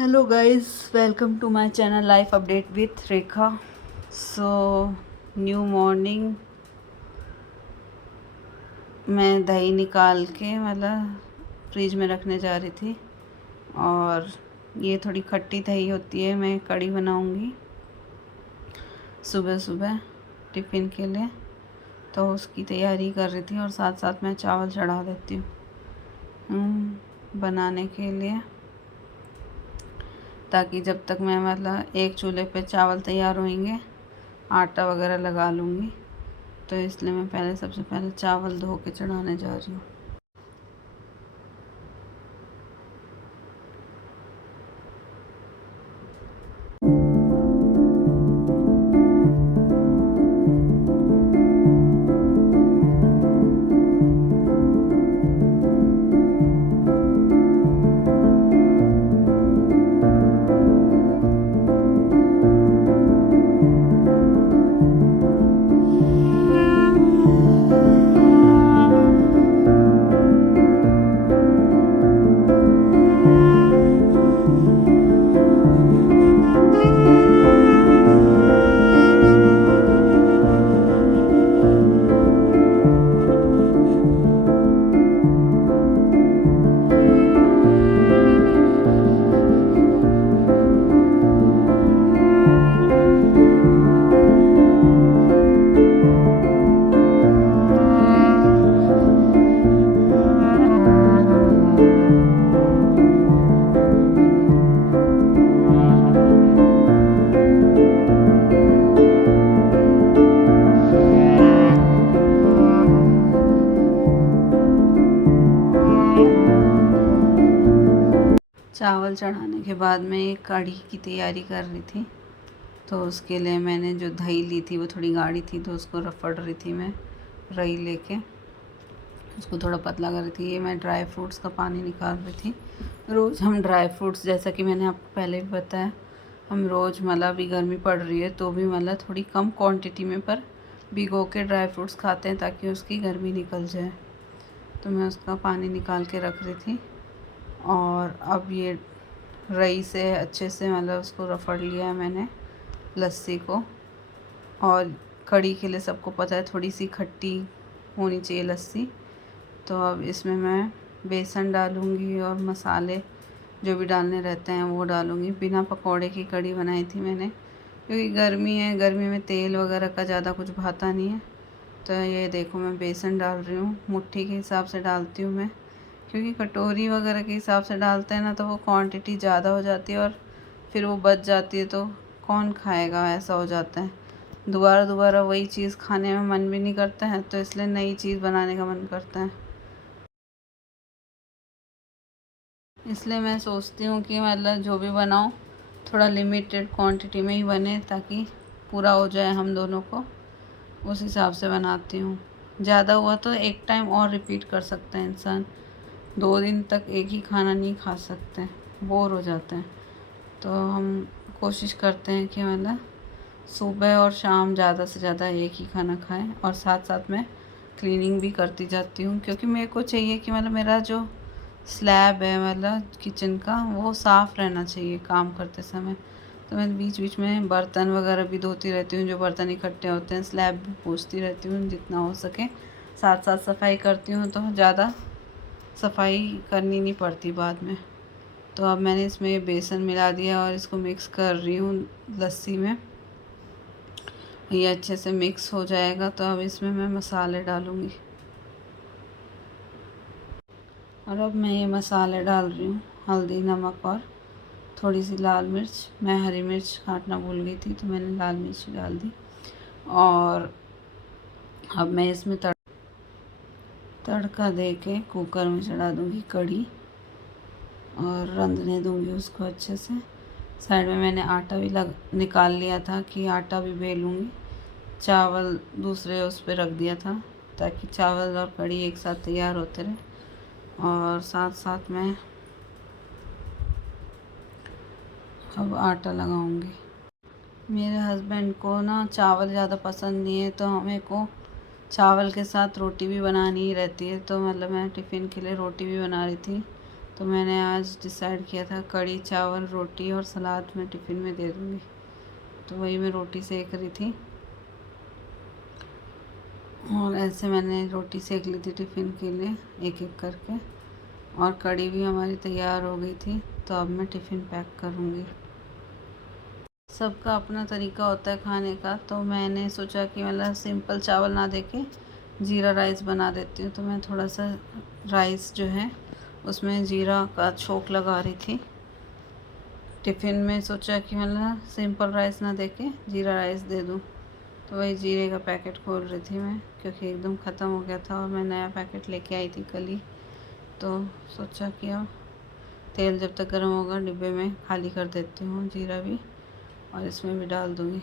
Hello guys, welcome to my channel life update with Rekha. So new morning. मैं दही निकाल के फ्रिज में रखने जा रही थी और ये थोड़ी खट्टी दही होती है। मैं कढ़ी बनाऊंगी सुबह सुबह टिफ़िन के लिए, तो उसकी तैयारी कर रही थी और साथ साथ मैं चावल चढ़ा देती हूँ बनाने के लिए, ताकि जब तक मैं एक चूल्हे पे चावल तैयार होंगे आटा वगैरह लगा लूँगी। तो इसलिए मैं सबसे पहले चावल धो के चढ़ाने जा रही हूँ। चावल चढ़ाने के बाद मैं एक कढ़ी की तैयारी कर रही थी। तो उसके लिए मैंने जो दही ली थी वो थोड़ी गाढ़ी थी, तो उसको रफड़ रही थी मैं रई लेके, उसको थोड़ा पतला कर रही थी। ये मैं ड्राई फ्रूट्स का पानी निकाल रही थी। रोज़ हम ड्राई फ्रूट्स, जैसा कि मैंने आपको पहले भी बताया, हम रोज़ अभी गर्मी पड़ रही है तो भी थोड़ी कम क्वांटिटी में पर भिगो के ड्राई फ्रूट्स खाते हैं ताकि उसकी गर्मी निकल जाए। तो मैं उसका पानी निकाल के रख रही थी और अब ये रई से अच्छे से उसको रफड़ लिया है मैंने लस्सी को। और कढ़ी के लिए सबको पता है थोड़ी सी खट्टी होनी चाहिए लस्सी। तो अब इसमें मैं बेसन डालूँगी और मसाले जो भी डालने रहते हैं वो डालूँगी। बिना पकौड़े की कढ़ी बनाई थी मैंने, क्योंकि गर्मी है, गर्मी में तेल वगैरह का ज़्यादा कुछ भाता नहीं है। तो ये देखो मैं बेसन डाल रही हूँ, मुट्ठी के हिसाब से डालती हूँ मैं, क्योंकि कटोरी वगैरह के हिसाब से डालते हैं ना तो वो क्वांटिटी ज़्यादा हो जाती है और फिर वो बच जाती है तो कौन खाएगा, ऐसा हो जाता है। दोबारा दोबारा वही चीज़ खाने में मन भी नहीं करता है, तो इसलिए नई चीज़ बनाने का मन करता है। इसलिए मैं सोचती हूँ कि जो भी बनाऊँ थोड़ा लिमिटेड क्वांटिटी में ही बने, ताकि पूरा हो जाए हम दोनों को। उस हिसाब से बनाती हूँ। ज़्यादा हुआ तो एक टाइम और रिपीट कर सकते हैं इंसान, 2 दिन तक एक ही खाना नहीं खा सकते, बोर हो जाते हैं। तो हम कोशिश करते हैं कि सुबह और शाम ज़्यादा से ज़्यादा एक ही खाना खाएं, और साथ साथ मैं क्लीनिंग भी करती जाती हूँ, क्योंकि मेरे को चाहिए कि मेरा जो स्लैब है किचन का वो साफ़ रहना चाहिए काम करते समय। तो मैं बीच बीच में बर्तन वगैरह भी धोती रहती हूँ, जो बर्तन इकट्ठे होते हैं स्लैब भी पोंछती रहती हूँ जितना हो सके। साथ साथ सफाई करती हूँ, तो ज़्यादा सफाई करनी नहीं पड़ती बाद में। तो अब मैंने इसमें बेसन मिला दिया और इसको मिक्स कर रही हूँ लस्सी में। ये अच्छे से मिक्स हो जाएगा तो अब इसमें मैं मसाले डालूँगी। और अब मैं ये मसाले डाल रही हूँ, हल्दी, नमक और थोड़ी सी लाल मिर्च। मैं हरी मिर्च काटना भूल गई थी तो मैंने लाल मिर्च डाल दी। और अब मैं इसमें तड़का दे के कुकर में चढ़ा दूँगी कढ़ी और रंधने दूँगी उसको अच्छे से। साइड में मैंने आटा भी निकाल लिया था कि आटा भी बेलूँगी। चावल दूसरे उस पर रख दिया था ताकि चावल और कढ़ी एक साथ तैयार होते रहे, और साथ साथ मैं अब आटा लगाऊंगी। मेरे हस्बैंड को ना चावल ज़्यादा पसंद नहीं है, तो हमें को चावल के साथ रोटी भी बनानी ही रहती है। तो मैं टिफ़िन के लिए रोटी भी बना रही थी, तो मैंने आज डिसाइड किया था कढ़ी चावल रोटी और सलाद में टिफ़िन में दे दूँगी। तो वही मैं रोटी सेक रही थी और ऐसे मैंने रोटी सेक ली थी टिफ़िन के लिए एक एक करके, और कढ़ी भी हमारी तैयार हो गई थी। तो अब मैं टिफ़िन पैक करूँगी। सबका अपना तरीका होता है खाने का, तो मैंने सोचा कि मतलब सिंपल चावल ना देके जीरा राइस बना देती हूँ। तो मैं थोड़ा सा राइस जो है उसमें जीरा का छोंक लगा रही थी टिफ़िन में। सोचा कि मतलब सिंपल राइस ना देके जीरा राइस दे दूँ। तो वही जीरे का पैकेट खोल रही थी मैं, क्योंकि एकदम ख़त्म हो गया था और मैं नया पैकेट लेके आई थी कल ही। तो सोचा कि अब तेल जब तक गर्म होगा डिब्बे में खाली कर देती हूँ जीरा भी, और इसमें भी डाल दूँगी।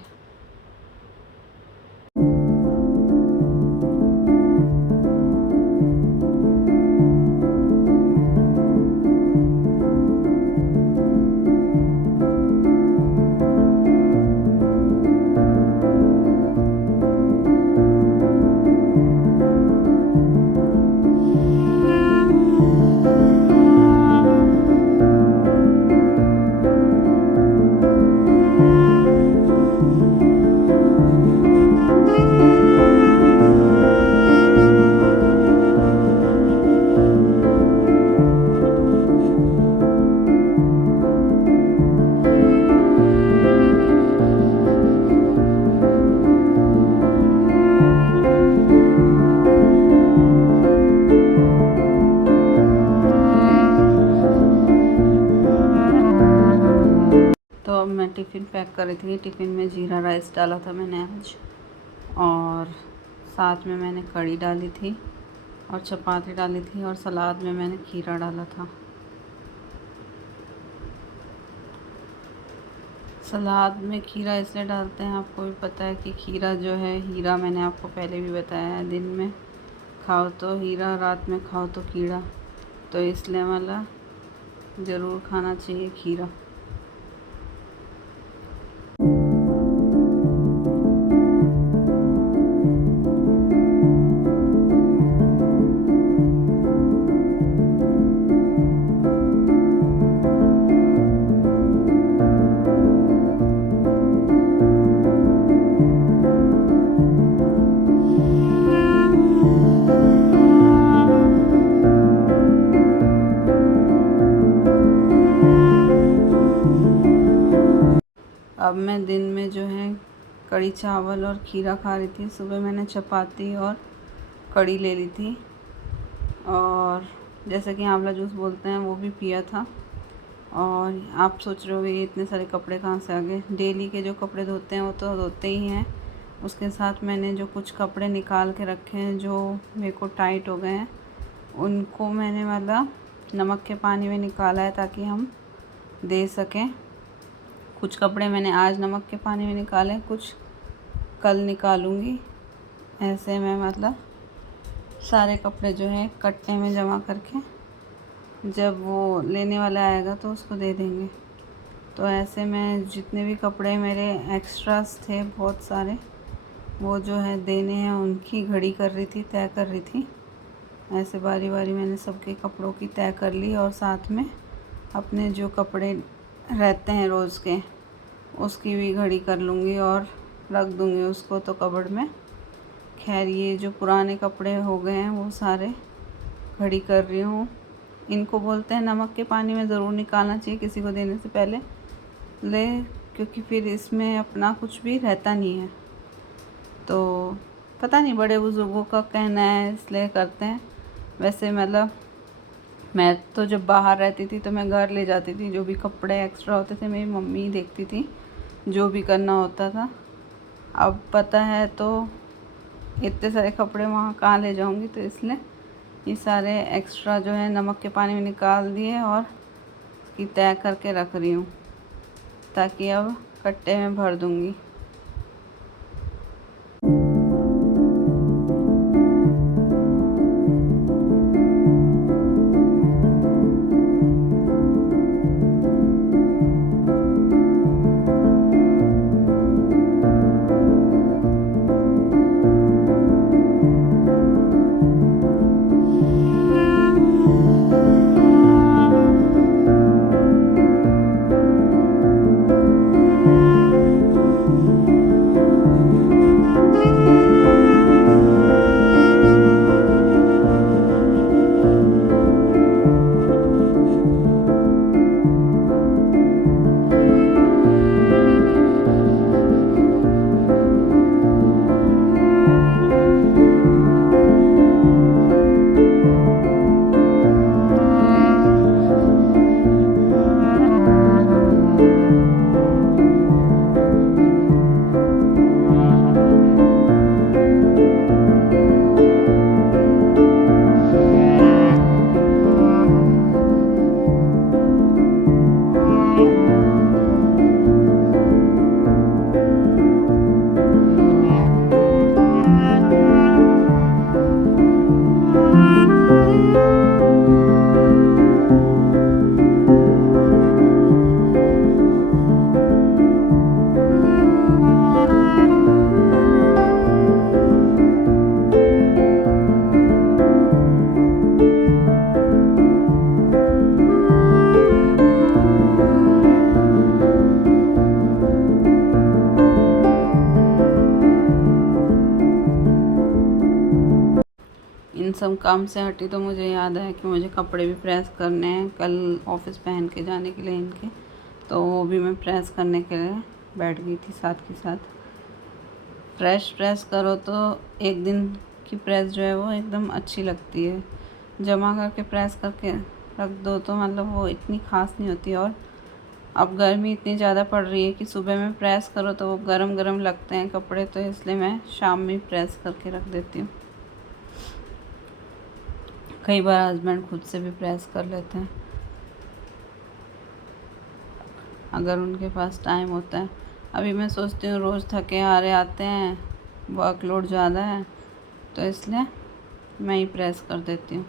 तो अब मैं टिफ़िन पैक कर रही थी। टिफ़िन में जीरा राइस डाला था मैंने आज, और साथ में मैंने कढ़ी डाली थी और चपाती डाली थी, और सलाद में मैंने खीरा डाला था। सलाद में खीरा इसलिए डालते हैं, आपको भी पता है कि खीरा जो है हीरा, मैंने आपको पहले भी बताया है, दिन में खाओ तो हीरा, रात में खाओ तो कीड़ा। तो इसलिए मतलब ज़रूर खाना चाहिए खीरा। अब मैं दिन में जो है कढ़ी चावल और खीरा खा रही थी। सुबह मैंने चपाती और कढ़ी ले ली थी, और जैसे कि आंवला जूस बोलते हैं वो भी पिया था। और आप सोच रहे होगे ये इतने सारे कपड़े कहाँ से आ गए। डेली के जो कपड़े धोते हैं वो तो धोते ही हैं, उसके साथ मैंने जो कुछ कपड़े निकाल के रखे हैं जो मेरे को टाइट हो गए हैं, उनको मैंने मतलब नमक के पानी में निकाला है ताकि हम दे सकें। कुछ कपड़े मैंने आज नमक के पानी में निकाले, कुछ कल निकालूंगी। ऐसे मैं मतलब सारे कपड़े जो है कट्टे में जमा करके जब वो लेने वाला आएगा तो उसको दे देंगे। तो ऐसे मैं जितने भी कपड़े मेरे एक्स्ट्रास थे बहुत सारे, वो जो है देने हैं, उनकी घड़ी कर रही थी, तय कर रही थी। ऐसे बारी बारी मैंने सबके कपड़ों की तय कर ली, और साथ में अपने जो कपड़े रहते हैं रोज़ के उसकी भी घड़ी कर लूँगी और रख दूँगी उसको तो कबर्ड में। खैर ये जो पुराने कपड़े हो गए हैं वो सारे घड़ी कर रही हूँ। इनको बोलते हैं नमक के पानी में ज़रूर निकालना चाहिए किसी को देने से पहले, क्योंकि फिर इसमें अपना कुछ भी रहता नहीं है। तो पता नहीं, बड़े बुज़ुर्गों का कहना है इसलिए करते हैं। वैसे मतलब मैं तो जब बाहर रहती थी तो मैं घर ले जाती थी, जो भी कपड़े एक्स्ट्रा होते थे मेरी मम्मी ही देखती थी, जो भी करना होता था। अब पता है तो इतने सारे कपड़े वहाँ कहाँ ले जाऊँगी, तो इसलिए ये सारे एक्स्ट्रा जो है नमक के पानी में निकाल दिए और इसकी तय करके रख रही हूँ, ताकि अब कट्टे में भर दूँगी। सब काम से हटी तो मुझे याद आया कि मुझे कपड़े भी प्रेस करने हैं कल ऑफिस पहन के जाने के लिए इनके, तो वो भी मैं प्रेस करने के लिए बैठ गई थी साथ के साथ। प्रेस करो तो एक दिन की प्रेस जो है वो एकदम अच्छी लगती है, जमा करके प्रेस करके रख दो तो मतलब वो इतनी ख़ास नहीं होती। और अब गर्मी इतनी ज़्यादा पड़ रही है कि सुबह में प्रेस करो तो वो गरम गरम लगते हैं कपड़े, तो इसलिए मैं शाम में प्रेस करके रख देती हूँ। कई बार हस्बैंड खुद से भी प्रेस कर लेते हैं अगर उनके पास टाइम होता है। अभी मैं सोचती हूँ रोज़ थके हारे आते हैं, वर्कलोड ज़्यादा है, तो इसलिए मैं ही प्रेस कर देती हूँ।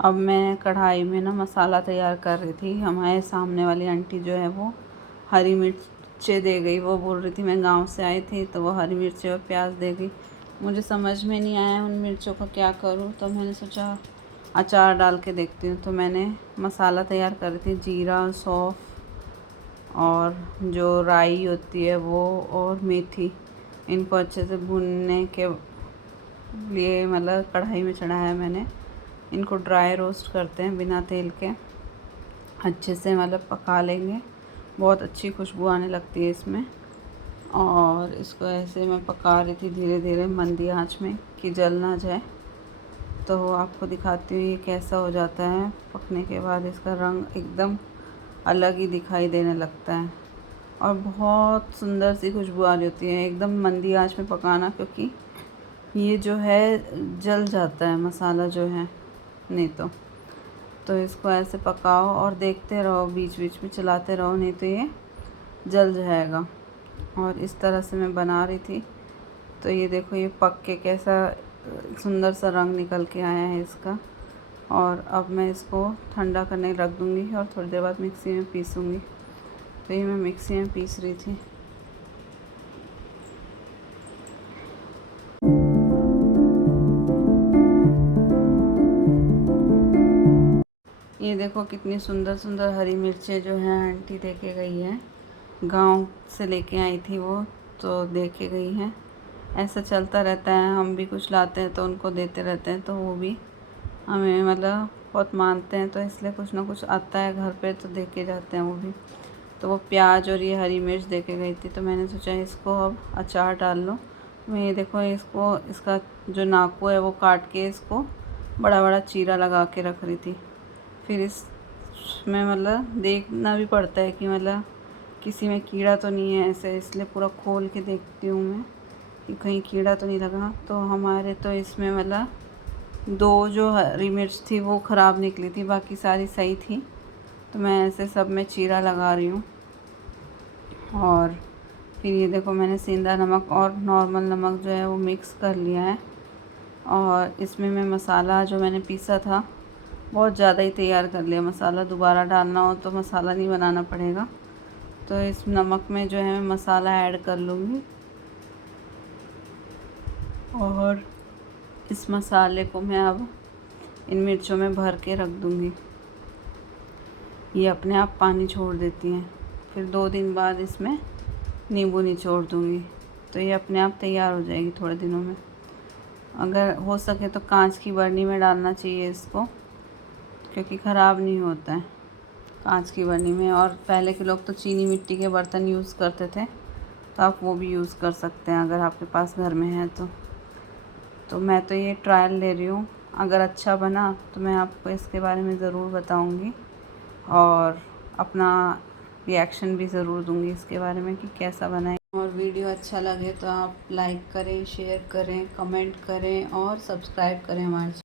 अब मैं कढ़ाई में ना मसाला तैयार कर रही थी। हमारे सामने वाली आंटी जो है वो हरी मिर्चें दे गई। वो बोल रही थी मैं गांव से आई थी, तो वो हरी मिर्चें और प्याज दे गई। मुझे समझ में नहीं आया उन मिर्चों का क्या करूं, तो मैंने सोचा अचार डाल के देखती हूँ। तो मैंने मसाला तैयार कर रही थी, जीरा, सौंफ और जो राई होती है वो और मेथी, इनको अच्छे से भूनने के लिए मतलब कढ़ाई में चढ़ाया मैंने। इनको ड्राई रोस्ट करते हैं बिना तेल के, अच्छे से मतलब पका लेंगे। बहुत अच्छी खुशबू आने लगती है इसमें। और इसको ऐसे मैं पका रही थी धीरे धीरे मंदी आंच में कि जल ना जाए। तो आपको दिखाती हूँ ये कैसा हो जाता है पकने के बाद। इसका रंग एकदम अलग ही दिखाई देने लगता है और बहुत सुंदर सी खुशबू आ रही होती है। एकदम मंदी आंच में पकाना, क्योंकि ये जो है जल जाता है मसाला जो है नहीं तो इसको ऐसे पकाओ और देखते रहो, बीच बीच में चलाते रहो, नहीं तो ये जल जाएगा। और इस तरह से मैं बना रही थी। तो ये देखो ये पक के कैसा सुंदर सा रंग निकल के आया है इसका। और अब मैं इसको ठंडा करने रख दूँगी और थोड़ी देर बाद मिक्सी में पीसूँगी। तो ये मैं मिक्सी में पीस रही थी। ये देखो कितनी सुंदर सुंदर हरी मिर्चें जो हैं आंटी दे के गई हैं। गांव से लेके आई थी वो, तो दे के गई हैं। ऐसा चलता रहता है, हम भी कुछ लाते हैं तो उनको देते रहते हैं, तो वो भी हमें मतलब बहुत मानते हैं, तो इसलिए कुछ ना कुछ आता है घर पे तो दे के जाते हैं वो भी। तो वो प्याज और ये हरी मिर्च दे के गई थी, तो मैंने सोचा इसको अब अचार डाल लो। मैं ये देखो इसको, इसका जो नाकू है वो काट के इसको बड़ा बड़ा चीरा लगा के रख रही थी। फिर इसमें मतलब देखना भी पड़ता है कि मतलब किसी में कीड़ा तो नहीं है ऐसे, इसलिए पूरा खोल के देखती हूँ मैं कि कहीं कीड़ा तो नहीं लगा। तो हमारे तो इसमें मतलब 2 जो हरी मिर्च थी वो ख़राब निकली थी, बाकी सारी सही थी। तो मैं ऐसे सब में चीरा लगा रही हूँ। और फिर ये देखो मैंने सेंधा नमक और नॉर्मल नमक जो है वो मिक्स कर लिया है। और इसमें मैं मसाला जो मैंने पीसा था बहुत ज़्यादा ही तैयार कर लिया। मसाला दोबारा डालना हो तो मसाला नहीं बनाना पड़ेगा। तो इस नमक में जो है मैं मसाला ऐड कर लूँगी और इस मसाले को मैं अब इन मिर्चों में भर के रख दूँगी। ये अपने आप पानी छोड़ देती हैं। फिर 2 दिन बाद इसमें नींबू निचोड़ दूँगी, तो ये अपने आप तैयार हो जाएगी थोड़े दिनों में। अगर हो सके तो कांच की बर्नी में डालना चाहिए इसको, क्योंकि ख़राब नहीं होता है कांच की बर्नी में। और पहले के लोग तो चीनी मिट्टी के बर्तन यूज़ करते थे, तो तो आप वो भी यूज़ कर सकते हैं अगर आपके पास घर में है तो मैं तो ये ट्रायल ले रही हूँ। अगर अच्छा बना तो मैं आपको इसके बारे में ज़रूर बताऊँगी और अपना रिएक्शन भी ज़रूर दूँगी इसके बारे में कि कैसा बना है। और वीडियो अच्छा लगे तो आप लाइक करें, शेयर करें, कमेंट करें और सब्सक्राइब करें हमारे